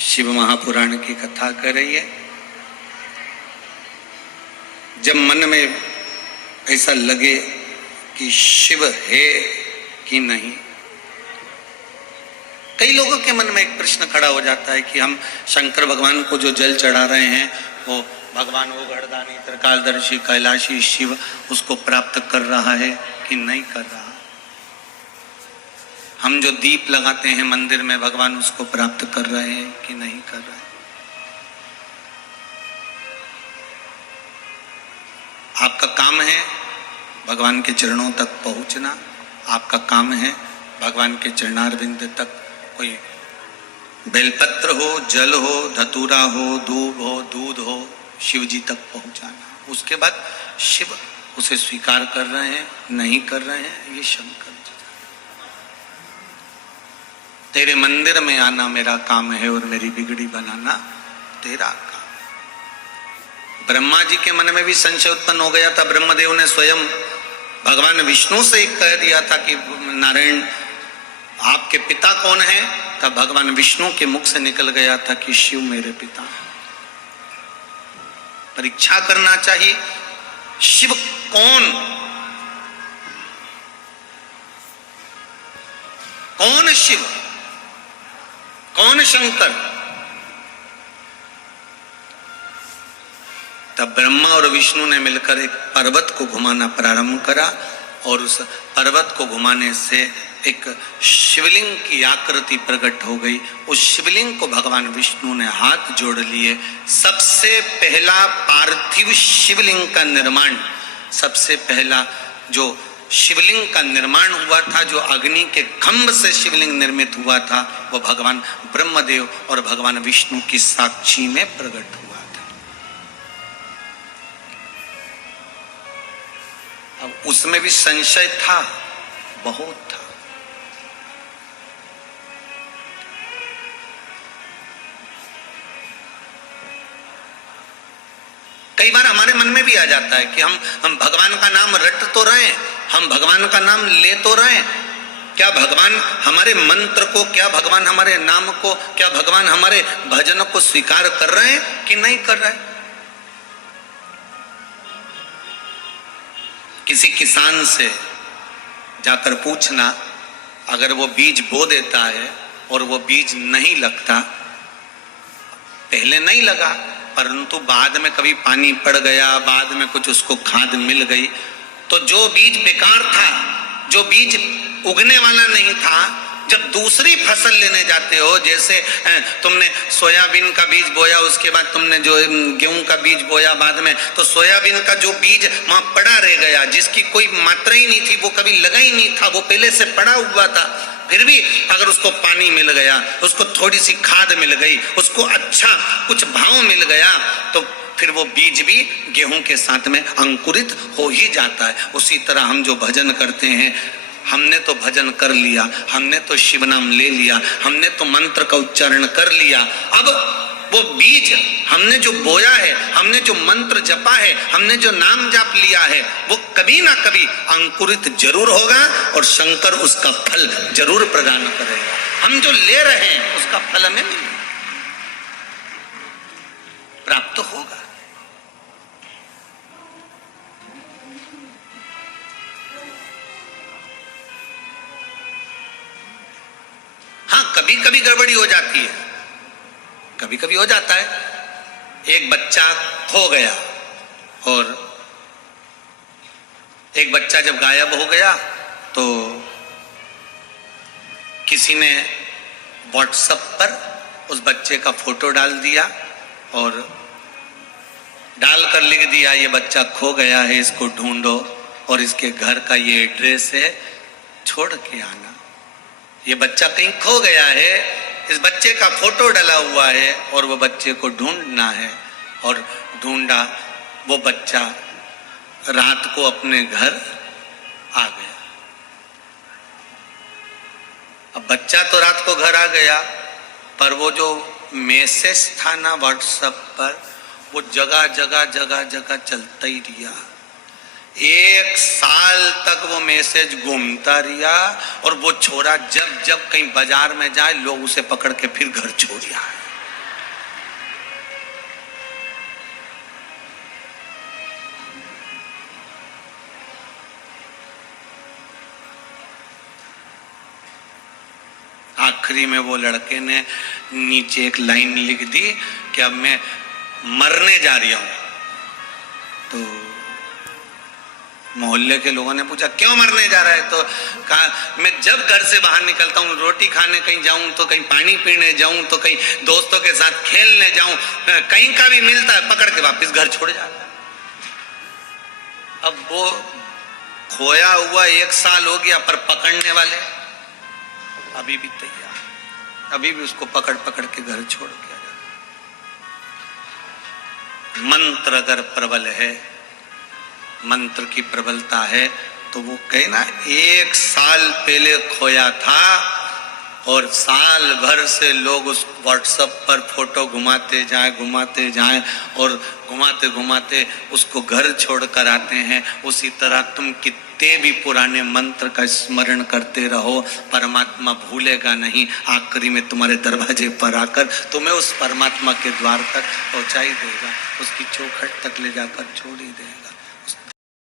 शिव महापुराण की कथा कर रही है। जब मन में ऐसा लगे कि शिव है कि नहीं, कई लोगों के मन में एक प्रश्न खड़ा हो जाता है कि हम शंकर भगवान को जो जल चढ़ा रहे हैं वो भगवान वो गढ़दानी त्रिकालदर्शी कैलाशी शिव उसको प्राप्त कर रहा है कि नहीं कर रहा। हम जो दीप लगाते हैं मंदिर में भगवान उसको प्राप्त कर रहे हैं कि नहीं कर रहे। आपका काम है भगवान के चरणों तक पहुंचना, आपका काम है भगवान के चरणारविंद तक कोई बेलपत्र हो, जल हो, धतूरा हो, दूब हो, दूध हो, शिव जी तक पहुंचाना। उसके बाद शिव उसे स्वीकार कर रहे हैं नहीं कर रहे हैं, ये शंकर जी। तेरे मंदिर में आना मेरा काम है और मेरी बिगड़ी बनाना तेरा काम। ब्रह्मा जी के मन में भी संशय उत्पन्न हो गया था। ब्रह्मदेव ने स्वयं भगवान विष्णु से कह दिया था कि नारायण आपके पिता कौन है, तब भगवान विष्णु के मुख से निकल गया था कि शिव मेरे पिता हैं। परीक्षा करना चाहिए शिव कौन, कौन शिव, कौन शंकर। तब ब्रह्मा और विष्णु ने मिलकर एक पर्वत को घुमाना प्रारंभ करा और उस पर्वत को घुमाने से एक शिवलिंग की आकृति प्रकट हो गई। उस शिवलिंग को भगवान विष्णु ने हाथ जोड़ लिए। सबसे पहला पार्थिव शिवलिंग का निर्माण, सबसे पहला जो शिवलिंग का निर्माण हुआ था, जो अग्नि के खंभ से शिवलिंग निर्मित हुआ था, वो भगवान ब्रह्मदेव और भगवान विष्णु की साक्षी में प्रकट हुआ था। अब उसमें भी संशय था, बहुत था। कई बार हमारे मन में भी आ जाता है कि हम भगवान का नाम रट तो रहे हैं, हम भगवान का नाम ले तो रहे हैं, क्या भगवान हमारे मंत्र को, क्या भगवान हमारे नाम को, क्या भगवान हमारे भजन को स्वीकार कर रहे हैं कि नहीं कर रहे हैं। किसी किसान से जाकर पूछना, अगर वो बीज बो देता है और वो बीज नहीं लगता, पहले नहीं लगा परंतु बाद में कभी पानी पड़ गया, बाद में कुछ उसको खाद मिल गई, तो जो बीज बेकार था, जो बीज उगने वाला नहीं था, जब दूसरी फसल लेने जाते हो, जैसे तुमने सोयाबीन का बीज बोया, उसके बाद तुमने जो गेहूं का बीज बोया बाद में, तो सोयाबीन का जो बीज वहां पड़ा रह गया, जिसकी कोई मात्रा ही नहीं थी, वो कभी लगा ही नहीं था, वो पहले से पड़ा हुआ था, फिर भी अगर उसको पानी मिल गया, उसको थोड़ी सी खाद मिल गई, उसको अच्छा कुछ भाव मिल गया, तो फिर वो बीज भी गेहूं के साथ में अंकुरित हो ही जाता है। उसी तरह हम जो भजन करते हैं, हमने तो भजन कर लिया, हमने तो शिव नाम ले लिया, हमने तो मंत्र का उच्चारण कर लिया, अब वो बीज हमने जो बोया है, हमने जो मंत्र जपा है, हमने जो नाम जाप लिया है, वो कभी ना कभी अंकुरित जरूर होगा और शंकर उसका फल जरूर प्रदान करेगा। हम जो ले रहे हैं उसका फल हमें प्राप्त होगा। हाँ, कभी कभी गड़बड़ी हो जाती है, कभी कभी हो जाता है। एक बच्चा खो गया और एक बच्चा जब गायब हो गया तो किसी ने व्हाट्सएप पर उस बच्चे का फोटो डाल दिया और डालकर लिख दिया, ये बच्चा खो गया है, इसको ढूंढो और इसके घर का ये एड्रेस है, छोड़ के आना। ये बच्चा कहीं खो गया है, इस बच्चे का फोटो डला हुआ है और वो बच्चे को ढूंढना है। और ढूंढा, वो बच्चा रात को अपने घर आ गया। अब बच्चा तो रात को घर आ गया, पर वो जो मैसेज था ना व्हाट्सएप पर, वो जगह जगह जगह जगह चलता ही रहा। 1 साल तक वो मैसेज घूमता रहा और वो छोरा जब जब कहीं बाजार में जाए, लोग उसे पकड़ के फिर घर छोड़ आए। आखिरी में वो लड़के ने नीचे एक लाइन लिख दी कि अब मैं मरने जा रही हूं। तो मोहल्ले के लोगों ने पूछा क्यों मरने जा रहा है? तो कहा मैं जब घर से बाहर निकलता हूँ, रोटी खाने कहीं जाऊं तो कहीं पानी पीने जाऊं तो कहीं दोस्तों के साथ खेलने जाऊं, कहीं का भी मिलता है पकड़ के वापस घर छोड़ जाता है। अब वो खोया हुआ 1 साल हो गया, पर पकड़ने वाले अभी भी तैयार, अभी भी उसको पकड़ पकड़ के घर छोड़ के आ जाता। मंत्र अगर प्रबल है, मंत्र की प्रबलता है, तो वो कहे ना 1 साल पहले खोया था और साल भर से लोग उस व्हाट्सएप पर फोटो घुमाते जाएं और घुमाते घुमाते उसको घर छोड़ कर आते हैं। उसी तरह तुम कितने भी पुराने मंत्र का स्मरण करते रहो, परमात्मा भूलेगा नहीं। आखिरी में तुम्हारे दरवाजे पर आकर तुम्हें उस परमात्मा के द्वार तक पहुंचा ही देगा, उसकी चौखट तक ले जाकर छोड़ ही देगा।